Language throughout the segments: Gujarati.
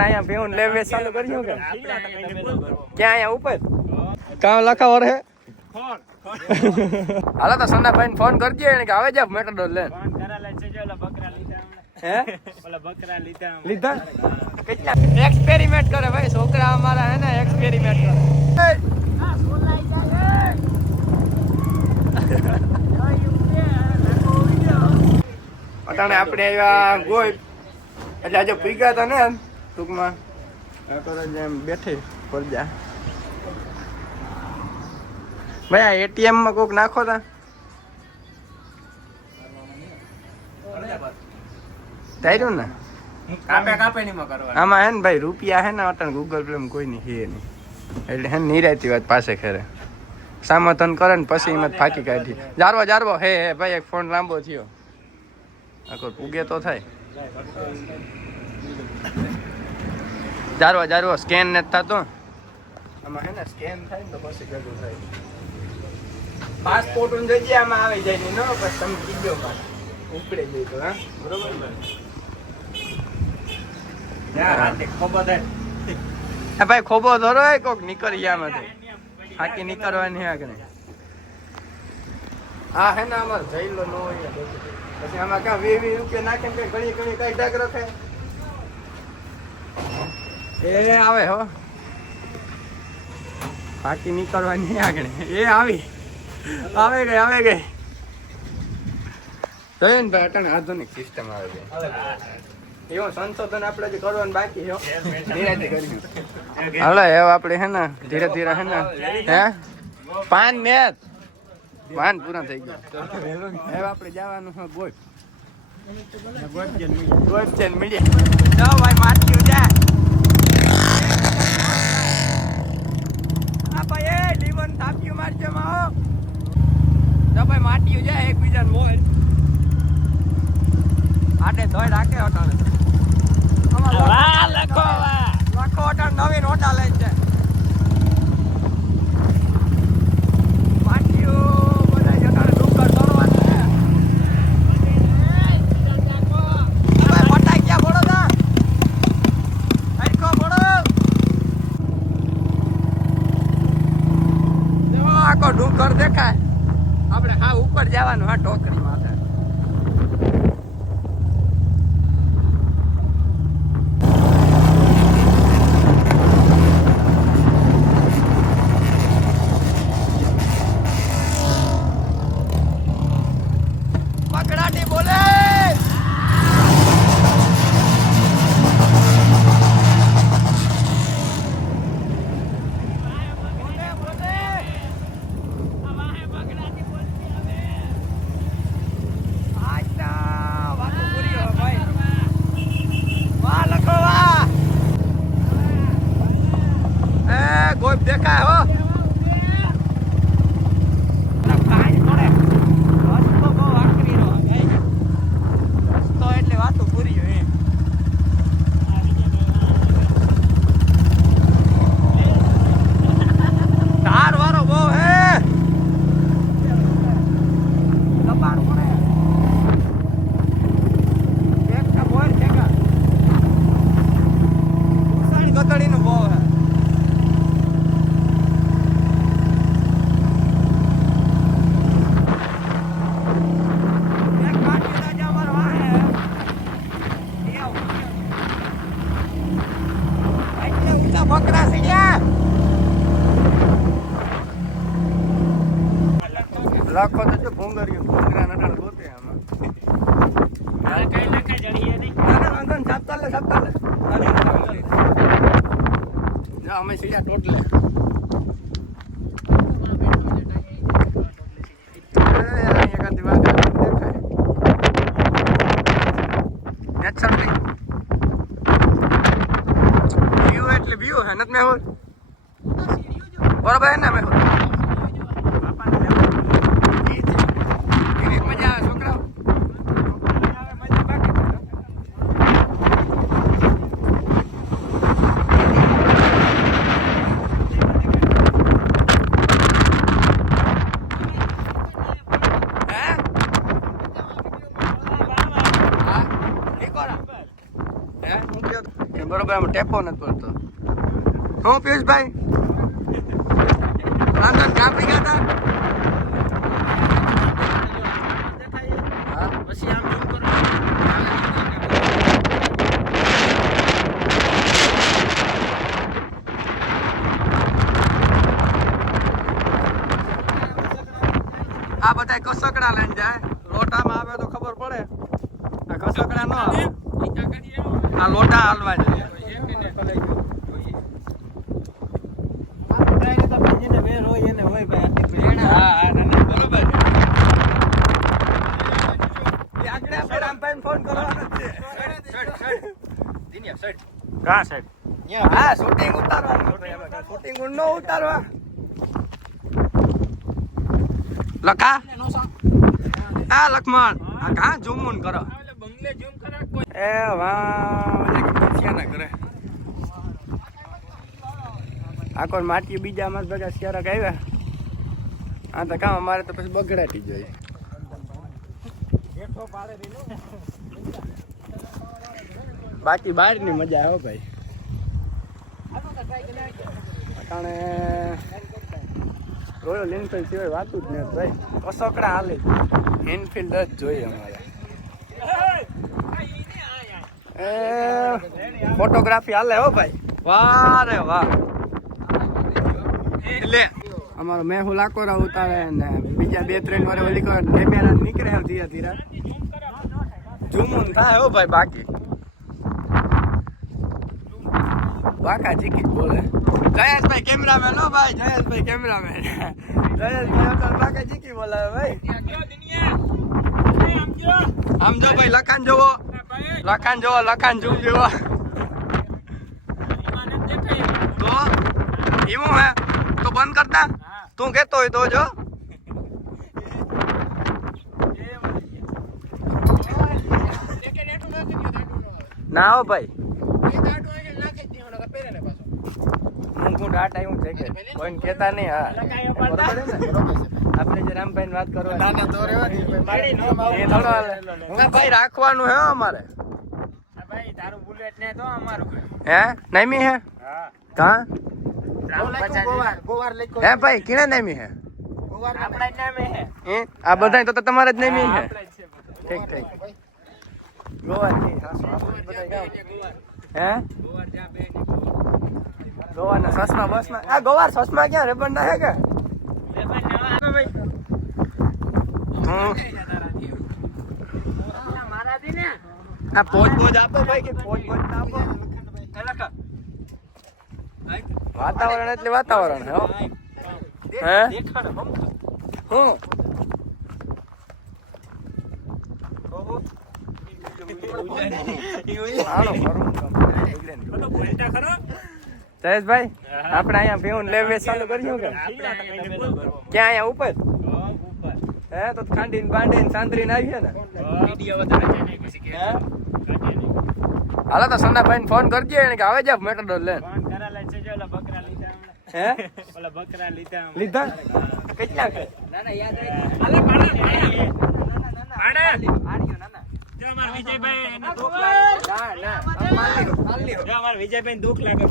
આપણે અહીંયા પીવું લેવે ચાલુ કર્યું કે ક્યાં અહીંયા ઉપર કામ લખાવો રહે હાલો તો સન્નાભાઈ ફોન કરજે એને કે આવે જા મેટાડોર લે હે ઓલા બકરા લીધા કેટલા એક્સપેરિમેન્ટ કરે ભાઈ છોકરા અમારા હે ને એક્સપેરિમેન્ટ કરે અટાણે આપણે આવ્યા ગોઈ એટલે આજે પીગા હતા ને ટૂંકમાં એમ બેઠે પરજા ભાઈ આ એટીએમ માં કોક નાખો તા તાર્યું ને કાપે નહીં આમાં હે ને ભાઈ રૂપિયા હે ને અટાણે ગૂગલ પે કોઈ નહીં હે નહીં એટલે હે નિરાયતી વાત પાસે ખેરે સામતન કરે ને પછી એમાં ફાંકી કાઢી જારવો હે ભાઈ એક ફોન લાંબો થયો આખો ઉગે તો થાય જારવો સ્કેન ને થતો આમાં હે ને સ્કેન થાય ને તો પછી ભેગું થાય પાસપોર્ટ નું જઈએ આમાં આવી જાય ને બસ તમે કીધો ઉપડે જઈ તો હા બરોબર ને ભાઈ ખોબો ધરો કોક નીકળી આમાંથી હાકી નીકળવાની આગળ હા હે ને અમારે જઈ લો ન હોય પછી આમાં ક્યાં 20 રૂપિયા નાખે ને ઘણી કઈ ડાક રખે એ આવે હો હાકી નીકળવાની આગળ એ આવે ગઈ જોયું ને ભાઈ અટાણે આધુનિક સિસ્ટમ આવે ગઈ એવું સંશોધન આપણે જે કરવાનું બાકી છે ધીરે કરી હાલો હવે આપણે હે ને ધીરે ધીરે હે ને હે પાન પૂરા થઈ ગયા હવે આપણે જવાનું છે ગોઈ મીડિયા જાઓ ભાઈ માટી જા આ ભાઈ એ લીવન થાપ્યું મારજો માં તો ભાઈ માટી જાય એકબીજાને મોલ આટે ધોઈ રાખે અટાણે લખો અટાણે નવીન હોટા લઈ છે ડુંગર દેખાય આપણે હા ઉપર જવાનું હા ટોકરી માથે પકડાટી બોલે દેખાય હો એટલે વાતો પૂરી હોય ધાર વાળો બહુ હે દબાણ પડે એક બોલ છે કા ઉસાણી ગતડી નું બહુ હે બકરા સીડ્યા લાખો તો જો ભૂંગરા નટાળ ગોતે આમાં હાલ કઈ લખે જડીએ નહીં ના વાંધન સાપતાલે જા અમે સીડ્યા ટોટલે એકાદી વાત દેખાય નેચરલી વ્યૂ હે નત મેહુલ બરાબર હે ને મેહુલ મજા આવે છોકરા બરોબર મોબાઈલમાં ટેપો નથી પડતો. હું પિયુષભાઈ રાંધણ કાપી ગયા હતા. પછી આમ ઝૂમ કરો. આ બધા કસકડા લઈને જાય. લોટામાં આવે તો ખબર પડે. આ કસકડા ન આવે. આ લોટા હાલવા જોઈએ. ફોન કરવાનો છે. હા સાહેબ હા શૂટિંગ ઉતારવાનું. શૂટિંગ ન ઉતારવા. લખા આ લક્ષ્મણ આ કા ઝૂમ કરો. બંગલે ઝૂમ કરા એ વાહ ના કરે આ કોણ માટી બીજા અમાર ભેગા શિયારક આવ્યા. આ તો કામ અમારે તો પછી બગડાટી જોઈએ. બાકી બહારની મજા આવે ભાઈ. અટાણે રોયલ એનફિલ્ડ સિવાય વાતું જ નથી ભાઈ. કસકડા હાલે એનફિલ્ડ જ જોઈએ અમારે. ફોટોગ્રાફી હાલે હો ભાઈ. વાહ રે વાહ. એટલે અમારો મેહુલ લાકોરા ઉતારે ને બીજા 2-3 વાર ઓલી કેમેરા નીકળે ધીરે ધીરે ઝૂમ થાય હો ભાઈ. બાકી બાકા જીકી બોલે જયેશભાઈ કેમેરામેન હો ભાઈ. જયેશભાઈ કેમેરામેન. જયેશભાઈ બાકા જીકી બોલાવે ભાઈ. આમ જો ભાઈ લખાણ જોવો. લખાણ જોવો. લખાણ ઝૂમ જોવો. તો એવું હે તો બંધ કરતા. તું કેતો હોય તો જો. ના હો ભાઈ હું ડાટા એવું છે કે કોઈને કહેતા નહીં. હા બરોબર ને. આપણે જે રામભાઈ વાત કરવા ભાઈ રાખવાનું હે અમારે. હે નામી હે કા હે ભાઈ કિણે નામી હે. આ બધા તો તમારે જ નામી હે. ઠીક ઠીક ગોવાર હે ગોવાર ના સસમા બસમાં. આ ગોવાર સસમા ક્યાં રેબન ના હે કે આ પોચ પોચ આપો ભાઈ કે પોચ પોચ ના આપો. વાતાવરણ એટલે વાતાવરણ હે. હે હું જયેશભાઈ આપણે અહીંયા પીવું લેવે ચાલુ કર્યું કે ક્યાં અહીંયા ઉપર હે તો ખાંડીને બાંડીને સાંતરીને આવીએ ને. હાલો તો સંદાભાઈ ફોન કરજે એને કે આવે જા મેટરડોર લે. હે ઓલા બકરા લીધા કેટલા છે? વિજયભાઈ દુઃખ લાગે.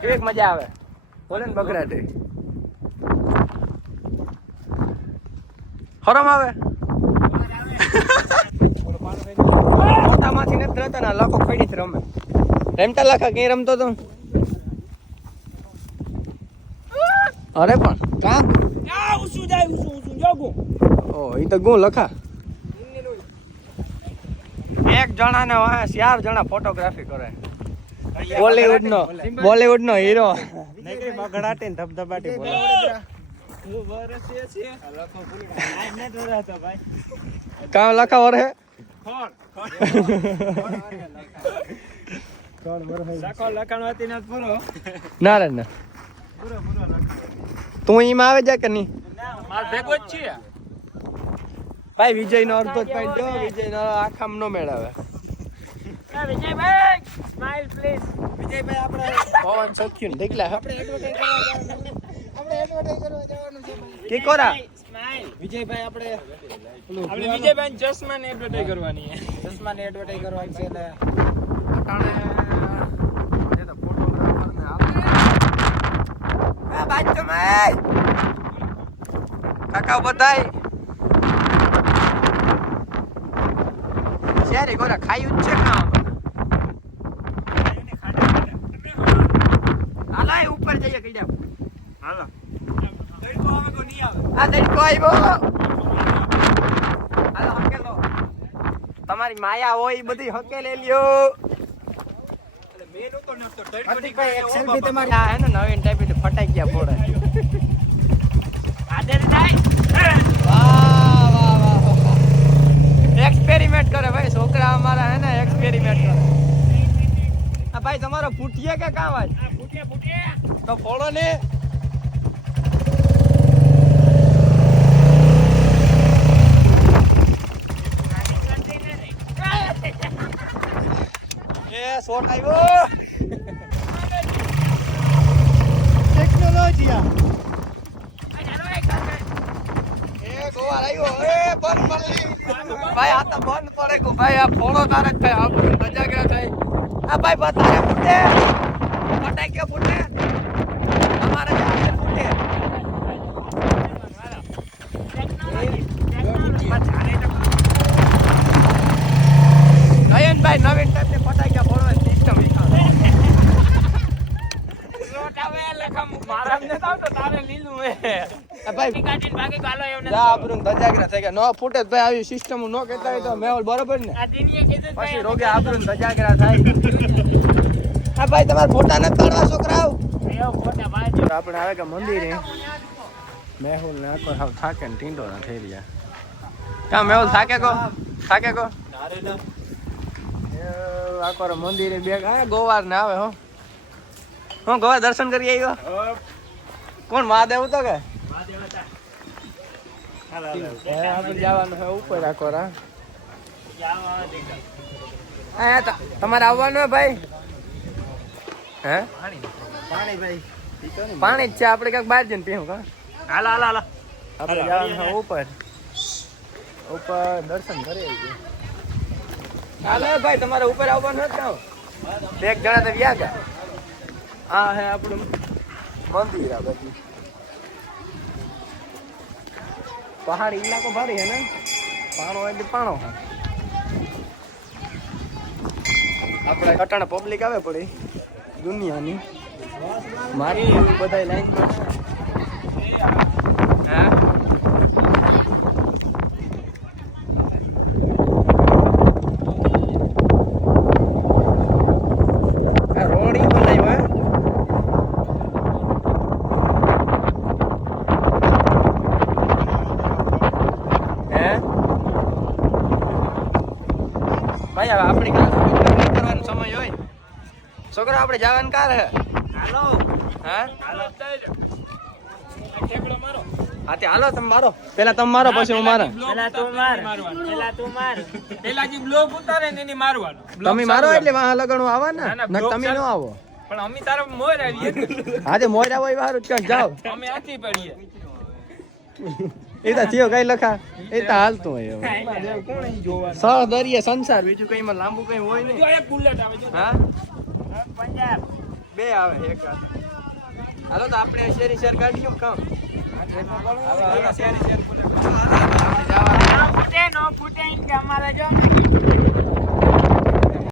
કેવી મજા આવે બોલે ને બકરાટે હરમ આવે. મોટામાંથી નથી રહેતા ને લાખો ખડી જ રમે. રમતા લાખા કઈ રમતો તો. અરે પણ કા ઓ ઈ તો ગુ લખા. એક જણા ને 4 જણા ફોટોગ્રાફી કરે. બોલીવુડ નો હીરો બગડાટી ને ધબધબાટી બોલે. કામ લખા વરે ના રે ના તું એમાં આવે જા કે નહીં. ભેગો જ છે ભાઈ વિજય નો અર્થ જ ભાઈ જો વિજય નો આખામ નો મેળાવે. Vijaybhai smile please. વિજયભાઈ આપણે પવન સખ્યું દેખલા આપણે એડવર્ટાઇઝ કરવા જવાનું છે. કે કોરા વિજયભાઈ આપણે વિજયભાઈ ચશ્મા ને એડવર્ટાઈઝ કરવાની છે. ચશ્મા ને એડવર્ટાઈઝ કરવાની છે એટલે એ તો ફોટોગ્રાફર ને આ બાજુ માં કાકા બધાય શેરી ગોરા ખાયું જ છે કામ હાલા ઉપર જઈએ કીડા હાલો આ તડકો આવ્યો હાલો હકેલો તમારી માયા હોય ઈ બધી હકેલે લ્યો હાર્દિકભાઈ એક સેલ્ફી તમારી આ હે ને નવીન ટાઈપ થી ફટાઈ ગયા ફોડે આદર જાય વાહ વાહ વાહ એક્સપેરિમેન્ટ કરે ભાઈ છોકરા અમારા હે ને એક્સપેરિમેન્ટ કરે આ ભાઈ તમારો ફૂટીએ કે કામ આજ ફૂટે તો ફોડો ને એ શોટ આવ્યો ટેકનોલોજી એ ગોવા આવ્યો એ બંધ પડી ભાઈ આ તો બંધ પડે ગો ભાઈ આ ફોડો તારે જ થાય આપણું મજા ગયા થાય આ ભાઈ બતારે ફૂટે ફટાઈ ગયો ફૂટે અમારે ત્યાં ફૂટે નયનભાઈ નવીન ટાઈપની ફટાઈ ગયા ફોડવાની સિસ્ટમ ફૂટે ભાઈ આવી સિસ્ટમ નો કહેતા હોય તો મેહોલ બરોબર ને પછી રોગે આબરૂ ધજાગરા થાય હા ભાઈ તમારા ફોટા નથી પાડવા છોકરાઓ આપણે આવે કે મંદિરે મેહુલ ને આખો હાવ થાકે ને ટીંડો ના થઈ રહ્યા કા મેહુલ થાકે કો આખો મંદિરે બે ગોવાર ને આવે હો હું ગોવા દર્શન કરી આવ્યો કોણ મહાદેવ તો કે આપણે જવાનું છે ઉપર આખોરા તમારે આવવાનું હે ભાઈ હે પાણી ભાઈ પાણી જ છે આપણે ક્યાંક બહાર જઈને પીવું કા હાલો હાલો હાલો આપણે જવાનું છે ઉપર ઉપર દર્શન કરી આવીએ હાલો ભાઈ તમારે ઉપર આવવાનું હતું એક જણા તો વ્યા ગયા આ હે આપણું મંદિર આ બધી પહાડી ઇલાકો ભારી હે ને પાણો એટલે પાણો આપણે કટાણા પબ્લિક આવે પડી દુનિયાની મારી બધા લાઈનમાં હા રોડ ઈ બનાવ્યો હે ભાઈ હવે આપણી ક્લાસ કરવાનો સમય હોય છોકરા આપણે જવાનું કાર હે હાલો હા હાલો ઠેકડો મારો હા તે હાલો તમે મારો પેલા તમે મારો પછી હું મારા પેલા તું માર પેલા જે બ્લોક ઉતારે ને એની મારવાનો તમે મારો એટલે વાહ લગણું આવા ને નક તમે ન આવો પણ અમે તારા મોર આવીએ હા તે મોય આવો એ વારું ક્યાંક જાઓ અમે આથી પડીએ એ તો થયો કઈ લખા એ તો હાલતું હોય હવે કોણ અહીં જોવાનું સળ દરિયે સંસાર બીજું કઈ માં લાંબુ કઈ હોય જો નહીં એક બુલેટ આવે જો હા પંજાબ બે આવે એક હાલો તો આપણે શેરી શેર કાઢીએ કામ હાલો શેર બુલેટ જવા ફૂટે નો ફૂટે કે અમારે જો